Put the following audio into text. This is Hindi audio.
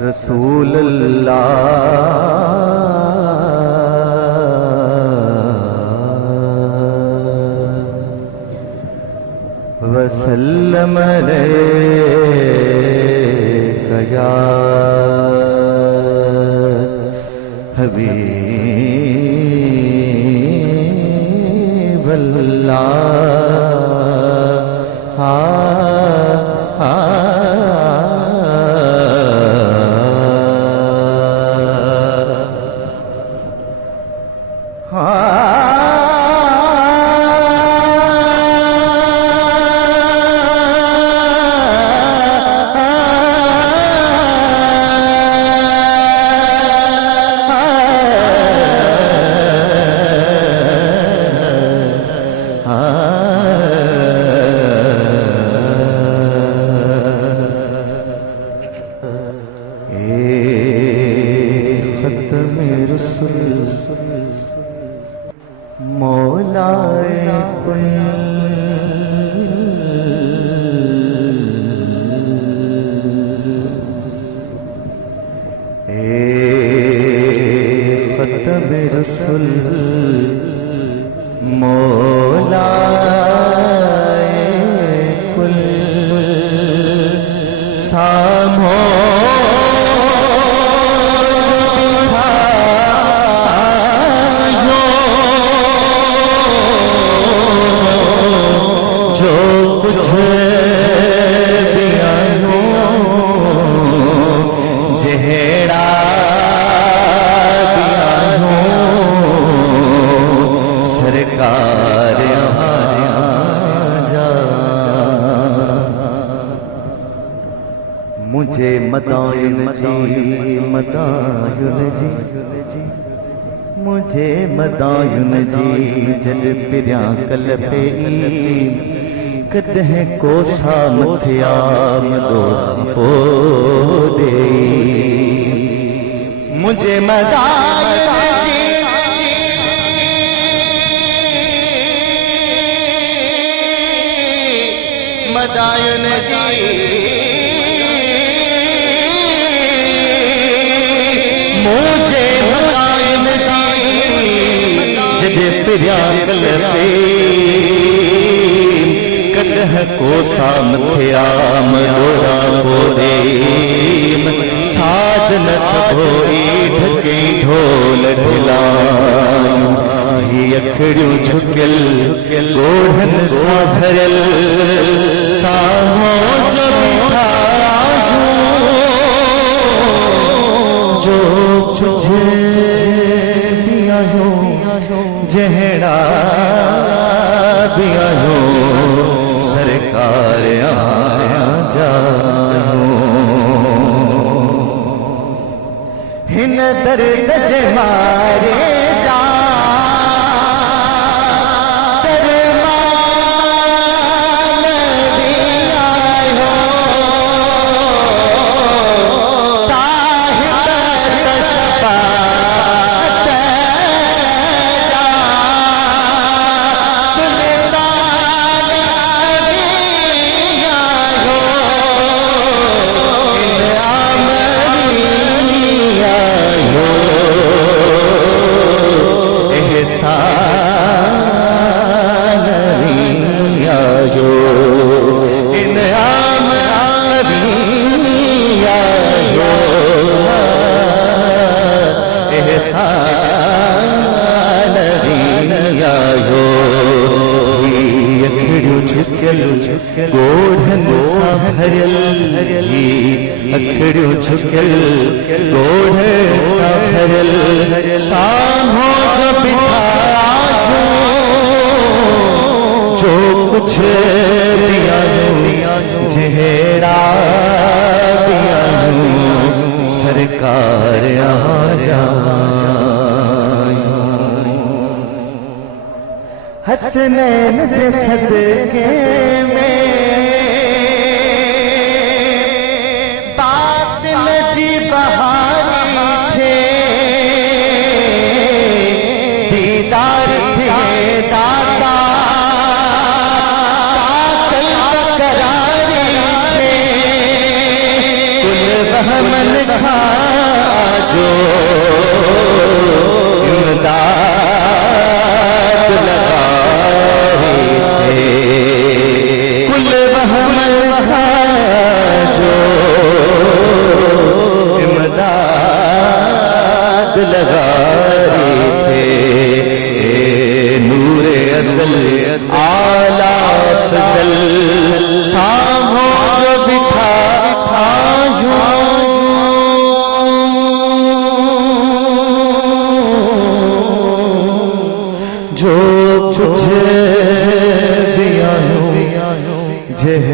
रसूल अल्लाह वसल्लम अलैका या हबीब अल्लाह। मौलाए कुल खत्म रसूल मौलाए कुल सामो मुझे मदायुन जी मुझे मदायुन जी जल पिरिया कल पे कदह कोसा मथिया मदो पोदे मुझे मदायुन जी मदायुन जी मुझे मदायुन जी जद पिरिया कल पे कदह कोसा मथिया मदोरा पोदे साजन सबोई ढके ढोल ढिलायूं अखड़ियूं झुकियल गोढ़न सां भरियल साहो जो जो तुझे भी आयो जहड़ा भी आयो सरकार आया जानो हिन दर्द जे मारे जा गोढ़न सा भरियल अखड़ियूं झुकियल गोढ़न सा भरियल साहो जो बिठायो जो कुछ पियायूं जहड़ा पियायूं सरकार आ जायूं हसनैन जे सदके में बातिल जी बहारी थे दीदार थे दाता कातिल करारी थे कुल बहमन खा जो इमदाद लगाए थे, कुल बहमन खा जो इमदाद लगाए थे। नूरे असल आला फजल सामो जो बिठा था जो तुझे भी आयो जह